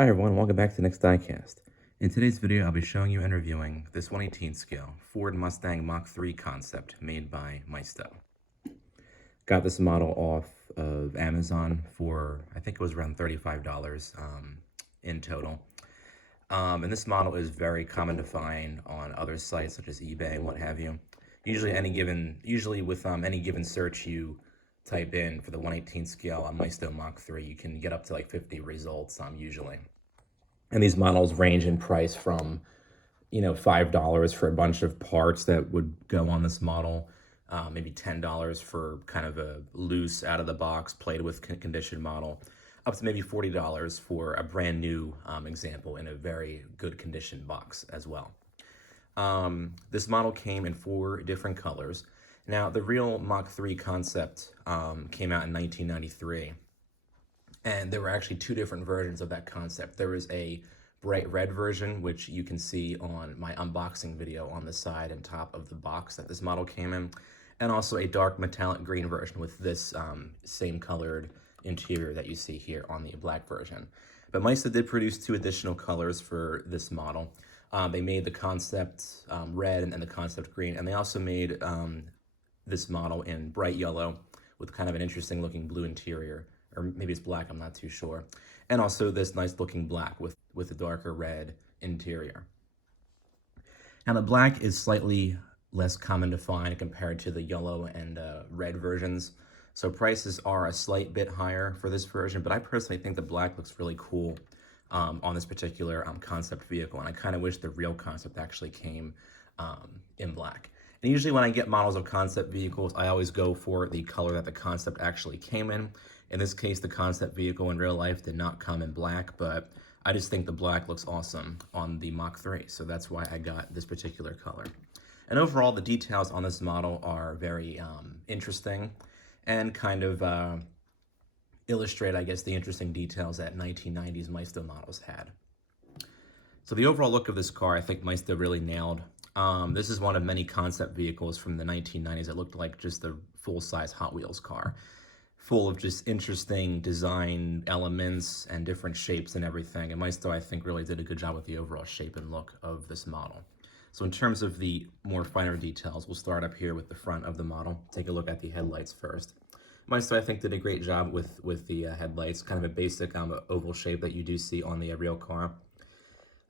Hi everyone, welcome back to the next diecast. In today's video, I'll be showing you and reviewing this 1/18 scale Ford Mustang Mach III concept made by Maisto. Got this model off of Amazon for, I think it was around $35 in total. And this model is very common to find on other sites such as eBay and what have you. Usually with any given search you type in for the 1/18 scale on Maisto Mach III, you can get up to like 50 results usually. And these models range in price from, $5 for a bunch of parts that would go on this model, maybe $10 for kind of a loose, out of the box, played with condition model, up to maybe $40 for a brand new example in a very good condition box as well. This model came in 4 different colors. Now, the real Mach III concept came out in 1993. And there were actually 2 different versions of that concept. There was a bright red version, which you can see on my unboxing video on the side and top of the box that this model came in, and also a dark metallic green version with this same colored interior that you see here on the black version. But Maisto did produce 2 additional colors for this model. They made the concept red and the concept green, and they also made this model in bright yellow with kind of an interesting looking blue interior. Or maybe it's black, I'm not too sure. And also this nice looking black with a darker red interior. Now the black is slightly less common to find compared to the yellow and red versions. So prices are a slight bit higher for this version, but I personally think the black looks really cool on this particular concept vehicle. And I kind of wish the real concept actually came in black. And usually when I get models of concept vehicles, I always go for the color that the concept actually came in. In this case, the concept vehicle in real life did not come in black, but I just think the black looks awesome on the Mach III, so that's why I got this particular color. And overall, the details on this model are very interesting and kind of illustrate, I guess, the interesting details that 1990s Maisto models had. So the overall look of this car, I think Maisto really nailed. This is one of many concept vehicles from the 1990s that looked like just a full-size Hot Wheels car, full of just interesting design elements and different shapes and everything. And Maisto, I think, really did a good job with the overall shape and look of this model. So in terms of the more finer details, we'll start up here with the front of the model. Take a look at the headlights first. Maisto, I think, did a great job with the headlights, kind of a basic oval shape that you do see on the real car.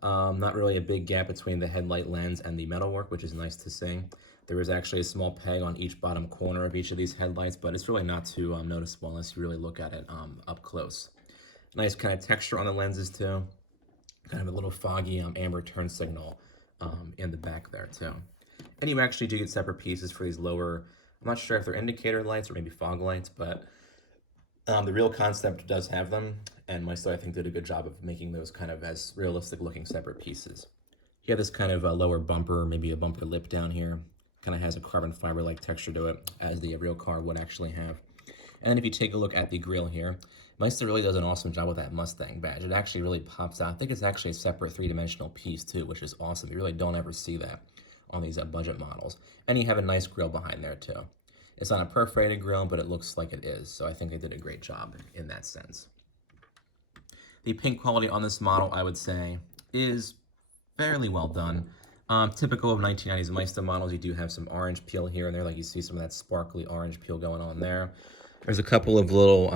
Not really a big gap between the headlight lens and the metalwork, which is nice to see. There is actually a small peg on each bottom corner of each of these headlights, but it's really not too noticeable unless you really look at it up close. Nice kind of texture on the lenses too. Kind of a little foggy amber turn signal in the back there too. And you actually do get separate pieces for these lower, I'm not sure if they're indicator lights or maybe fog lights, but the real concept does have them, and Maisto, I think, did a good job of making those kind of as realistic looking separate pieces. You have this kind of lower bumper, maybe a bumper lip down here. Kind of has a carbon fiber-like texture to it, as the real car would actually have. And if you take a look at the grille here, Maisto really does an awesome job with that Mustang badge. It actually really pops out. I think it's actually a separate 3-dimensional piece too, which is awesome. You really don't ever see that on these budget models. And you have a nice grille behind there too. It's not a perforated grille, but it looks like it is. So I think they did a great job in that sense. The paint quality on this model, I would say, is fairly well done. Typical of 1990s Maisto models, you do have some orange peel here and there, like you see some of that sparkly orange peel going on there. There's a couple of little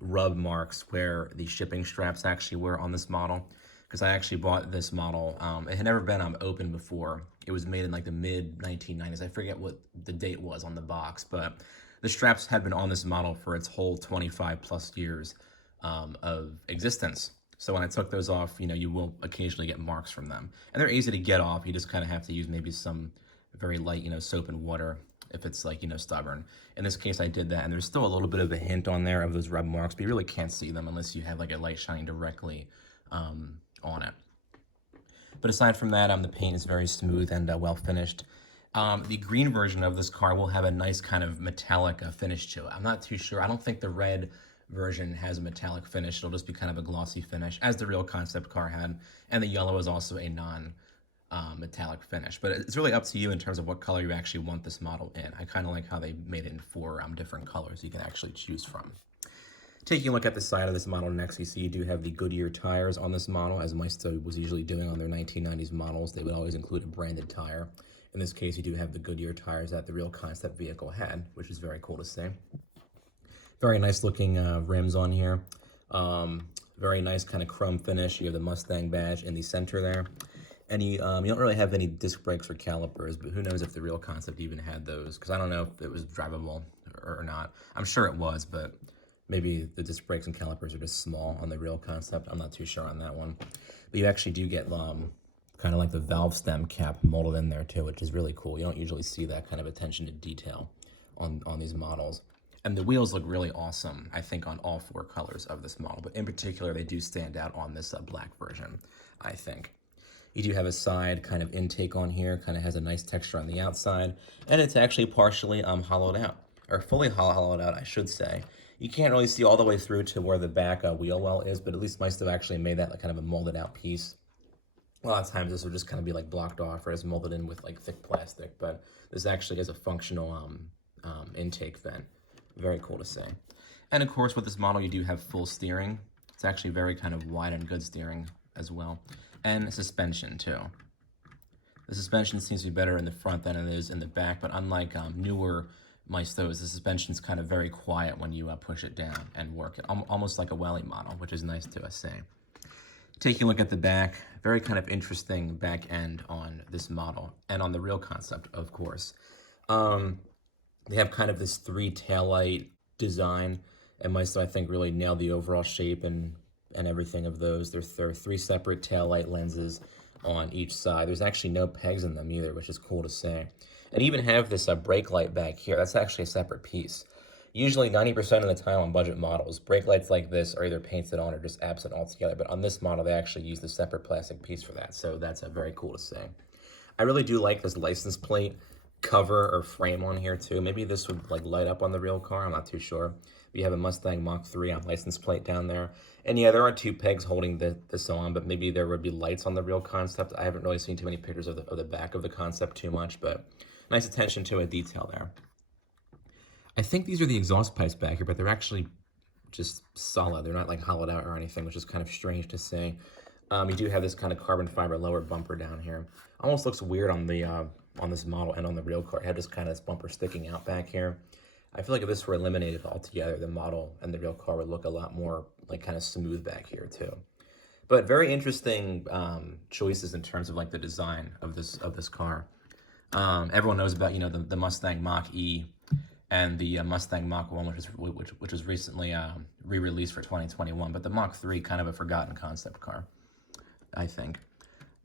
rub marks where the shipping straps actually were on this model, because I actually bought this model. It had never been opened before. It was made in like the mid-1990s. I forget what the date was on the box, but the straps had been on this model for its whole 25 plus years of existence. So when I took those off, you will occasionally get marks from them. And they're easy to get off. You just kind of have to use maybe some very light, soap and water if it's like, stubborn. In this case, I did that, and there's still a little bit of a hint on there of those rub marks, but you really can't see them unless you have like a light shining directly on it. But aside from that, the paint is very smooth and well finished. The green version of this car will have a nice kind of metallic finish to it. I'm not too sure. I don't think the red version has a metallic finish. It'll just be kind of a glossy finish, as the real concept car had. And the yellow is also a non-metallic finish. But it's really up to you in terms of what color you actually want this model in. I kind of like how they made it in 4 different colors you can actually choose from. Taking a look at the side of this model next, you see you do have the Goodyear tires on this model, as Maisto was usually doing on their 1990s models. They would always include a branded tire. In this case, you do have the Goodyear tires that the real concept vehicle had, which is very cool to see. Very nice looking rims on here. Very nice kind of chrome finish. You have the Mustang badge in the center there. And you don't really have any disc brakes or calipers, but who knows if the real concept even had those, because I don't know if it was drivable or not. I'm sure it was, but maybe the disc brakes and calipers are just small on the real concept. I'm not too sure on that one. But you actually do get kind of like the valve stem cap molded in there too, which is really cool. You don't usually see that kind of attention to detail on these models. And the wheels look really awesome, I think, on all four colors of this model. But in particular, they do stand out on this black version, I think. You do have a side kind of intake on here, kind of has a nice texture on the outside, and it's actually partially hollowed out, or fully hollowed out, I should say. You can't really see all the way through to where the back wheel well is, but at least Maisto actually made that like kind of a molded out piece. A lot of times this will just kind of be like blocked off or is molded in with like thick plastic, but this actually is a functional intake vent. Very cool to see. And of course, with this model, you do have full steering. It's actually very kind of wide and good steering as well. And suspension too. The suspension seems to be better in the front than it is in the back, but unlike newer Maistos, the suspension's kind of very quiet when you push it down and work it, almost like a Welly model, which is nice to say. Taking a look at the back, very kind of interesting back end on this model, and on the real concept, of course. They have kind of this three taillight design, and Maisto, I think, really nailed the overall shape and everything of those. There are three separate taillight lenses on each side. There's actually no pegs in them either, which is cool to see. And even have this brake light back here. That's actually a separate piece. Usually 90% of the time on budget models, brake lights like this are either painted on or just absent altogether. But on this model, they actually use the separate plastic piece for that. So that's very cool to see. I really do like this license plate cover or frame on here too. Maybe this would like light up on the real car. I'm not too sure. You have a Mustang Mach III on license plate down there. And yeah, there are two pegs holding this on, but maybe there would be lights on the real concept. I haven't really seen too many pictures of the back of the concept too much, but nice attention to a detail there. I think these are the exhaust pipes back here, but they're actually just solid. They're not like hollowed out or anything, which is kind of strange to say. You do have this kind of carbon fiber lower bumper down here. Almost looks weird on the on this model and on the real car. It had just kind of this bumper sticking out back here. I feel like if this were eliminated altogether, the model and the real car would look a lot more like kind of smooth back here too. But very interesting choices in terms of like the design of this car. Everyone knows about, you know, the Mustang Mach E and the Mustang Mach 1, which was recently re-released for 2021. But the Mach 3, kind of a forgotten concept car, I think.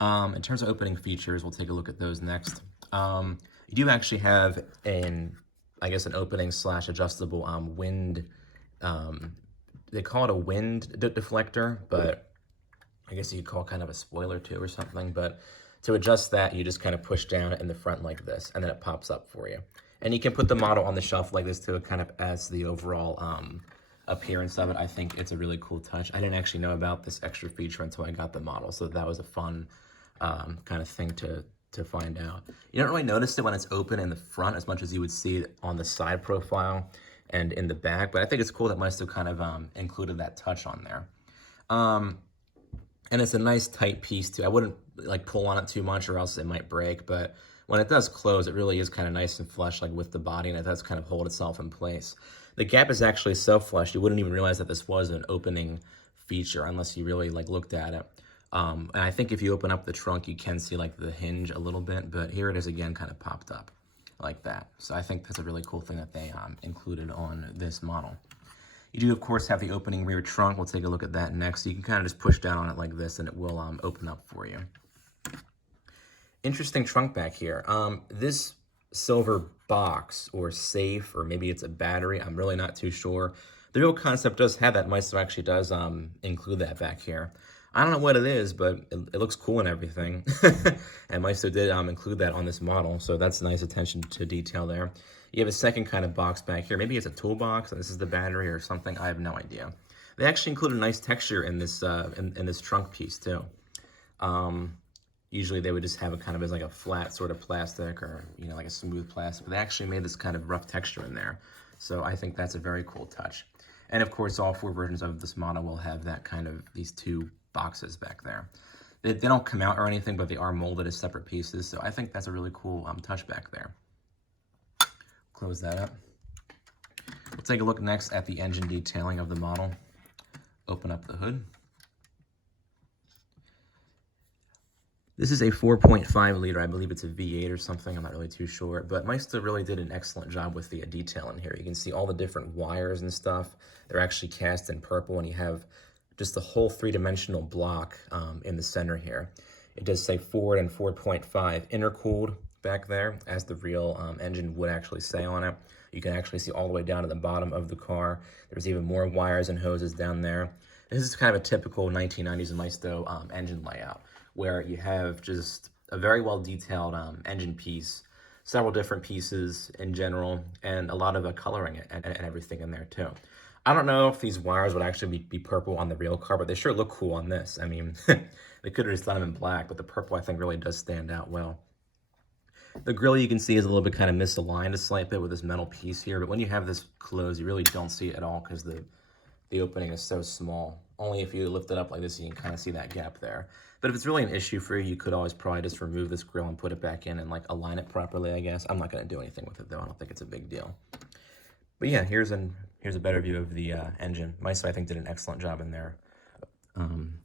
In terms of opening features, we'll take a look at those next. You do actually have an opening / adjustable wind. They call it a wind deflector, but I guess you could call it kind of a spoiler too or something. But to adjust that, you just kind of push down in the front like this, and then it pops up for you. And you can put the model on the shelf like this to kind of adds the overall appearance of it. I think it's a really cool touch. I didn't actually know about this extra feature until I got the model, so that was a fun kind of thing to find out. You don't really notice it when it's open in the front as much as you would see it on the side profile and in the back, but I think it's cool that Maisto kind of included that touch on there. And it's a nice tight piece too. I wouldn't like pull on it too much or else it might break, but when it does close, it really is kind of nice and flush, like with the body, and it does kind of hold itself in place. The gap is actually so flush, you wouldn't even realize that this was an opening feature unless you really like looked at it. And I think if you open up the trunk, you can see like the hinge a little bit, but here it is again, kind of popped up like that. So I think that's a really cool thing that they included on this model. You do, of course, have the opening rear trunk. We'll take a look at that next. So you can kind of just push down on it like this, and it will open up for you. Interesting trunk back here. This silver box or safe, or maybe it's a battery, I'm really not too sure. The real concept does have that. Maisto actually does include that back here. I don't know what it is, but it looks cool and everything. And Maisto did include that on this model, so that's nice attention to detail there. You have a second kind of box back here. Maybe it's a toolbox, and this is the battery or something. I have no idea. They actually include a nice texture in this in this trunk piece too. Usually they would just have it kind of as like a flat sort of plastic or, you know, like a smooth plastic, but they actually made this kind of rough texture in there. So I think that's a very cool touch. And of course, all 4 versions of this model will have that kind of, these 2 boxes back there. They don't come out or anything, but they are molded as separate pieces. So I think that's a really cool touch back there. Close that up. We'll take a look next at the engine detailing of the model. Open up the hood. This is a 4.5 liter, I believe it's a V8 or something, I'm not really too sure, but Maisto really did an excellent job with the detail in here. You can see all the different wires and stuff. They're actually cast in purple, and you have just the whole 3-dimensional block in the center here. It does say Ford and 4.5 intercooled back there, as the real engine would actually say on it. You can actually see all the way down to the bottom of the car. There's even more wires and hoses down there. This is kind of a typical 1990s Maisto engine layout, where you have just a very well detailed engine piece, several different pieces in general, and a lot of coloring and everything in there too. I don't know if these wires would actually be purple on the real car, but they sure look cool on this. I mean, they could have just done them in black, but the purple I think really does stand out well. The grille you can see is a little bit kind of misaligned a slight bit with this metal piece here, but when you have this closed, you really don't see it at all because the opening is so small. Only if you lift it up like this, you can kind of see that gap there. But if it's really an issue for you, you could always probably just remove this grille and put it back in and like align it properly, I guess. I'm not going to do anything with it though. I don't think it's a big deal. But yeah, here's a better view of the engine. Maisto, I think, did an excellent job in there.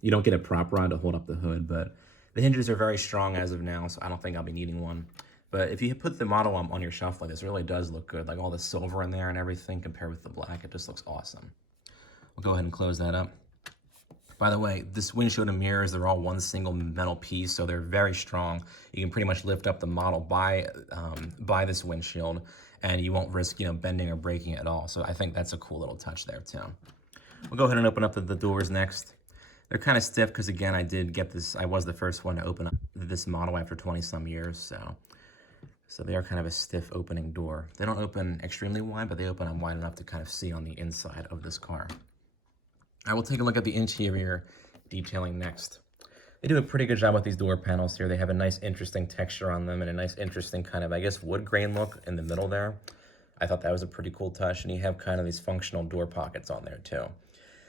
You don't get a prop rod to hold up the hood, but the hinges are very strong as of now, so I don't think I'll be needing one. But if you put the model on your shelf like this, it really does look good. Like all the silver in there and everything compared with the black, it just looks awesome. We'll go ahead and close that up. By the way, this windshield and mirrors, they're all one single metal piece, so they're very strong. You can pretty much lift up the model by this windshield, and you won't risk, bending or breaking it at all. So I think that's a cool little touch there too. We'll go ahead and open up the doors next. They're kind of stiff because, again, I was the first one to open up this model after 20-some years, so they are kind of a stiff opening door. They don't open extremely wide, but they open wide enough to kind of see on the inside of this car. I will take a look at the interior detailing next. They do a pretty good job with these door panels here. They have a nice, interesting texture on them and a nice, interesting kind of, I guess, wood grain look in the middle there. I thought that was a pretty cool touch, and you have kind of these functional door pockets on there too.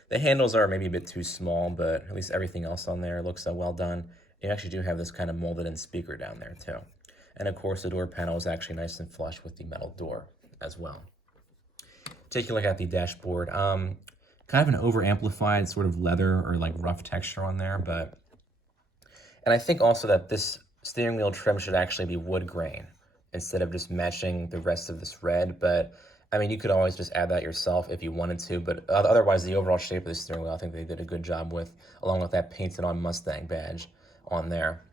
The handles are maybe a bit too small, but at least everything else on there looks well done. You actually do have this kind of molded-in speaker down there too. And of course, the door panel is actually nice and flush with the metal door as well. Take a look at the dashboard. Kind of an over-amplified sort of leather or like rough texture on there, and I think also that this steering wheel trim should actually be wood grain instead of just matching the rest of this red. But I mean, you could always just add that yourself if you wanted to, but otherwise the overall shape of the steering wheel, I think they did a good job with, along with that painted on Mustang badge on there.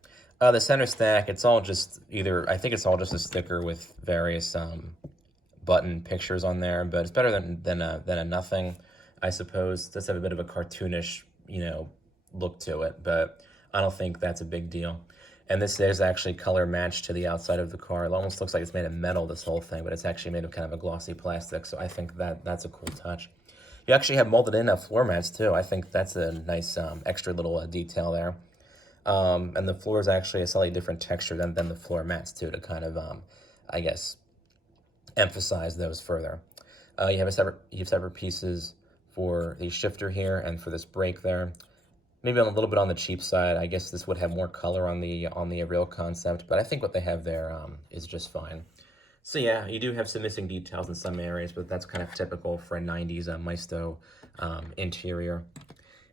The center stack, it's all just I think it's all just a sticker with various button pictures on there, but it's better than a nothing, I suppose. It does have a bit of a cartoonish, look to it, but I don't think that's a big deal. And this is actually color matched to the outside of the car. It almost looks like it's made of metal, this whole thing, but it's actually made of kind of a glossy plastic, so I think that's a cool touch. You actually have molded in floor mats too. I think that's a nice extra little detail there. And the floor is actually a slightly different texture than the floor mats too, to kind of, I guess, emphasize those further. You have separate pieces for the shifter here and for this brake there. Maybe a little bit on the cheap side. I guess this would have more color on the real concept, but I think what they have there is just fine. So yeah, you do have some missing details in some areas, but that's kind of typical for a 90s Maisto interior.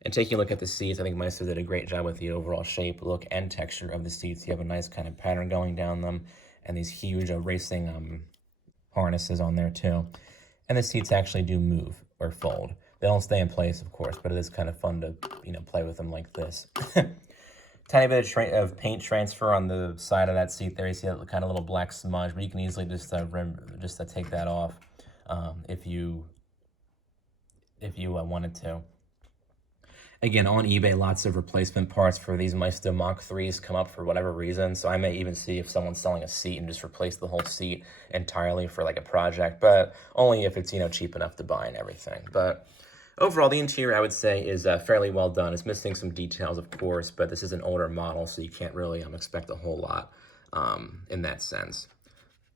And taking a look at the seats, I think Maisto did a great job with the overall shape, look, and texture of the seats. You have a nice kind of pattern going down them, and these huge racing harnesses on there too. And the seats actually do move or fold. They don't stay in place, of course, but it is kind of fun to, play with them like this. Tiny bit of paint transfer on the side of that seat there. You see that kind of little black smudge, but you can easily just take that off if you wanted to. Again, on eBay, lots of replacement parts for these Maisto Mach 3s come up for whatever reason, so I may even see if someone's selling a seat and just replace the whole seat entirely for like a project, but only if it's, cheap enough to buy and everything. But overall, the interior, I would say, is fairly well done. It's missing some details, of course, but this is an older model, so you can't really expect a whole lot in that sense.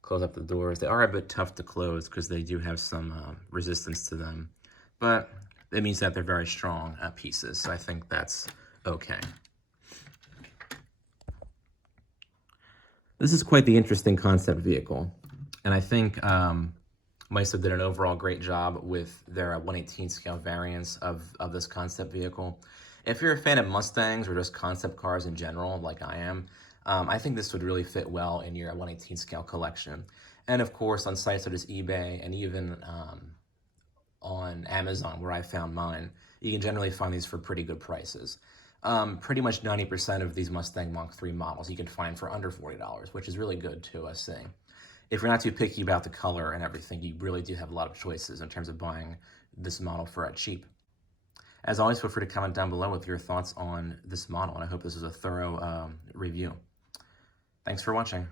Close up the doors. They are a bit tough to close because they do have some resistance to them. but it means that they're very strong pieces, so I think that's okay. This is quite the interesting concept vehicle, and I think Maisto did an overall great job with their 1/18 scale variants of this concept vehicle. If you're a fan of Mustangs or just concept cars in general, like I am, I think this would really fit well in your 1/18 scale collection. And of course, on sites such as eBay and even on Amazon, where I found mine, you can generally find these for pretty good prices. Pretty much 90% of these Mustang Mach III models you can find for under $40, which is really good to see. If you're not too picky about the color and everything, you really do have a lot of choices in terms of buying this model for cheap. As always, feel free to comment down below with your thoughts on this model, and I hope this is a thorough review. Thanks for watching.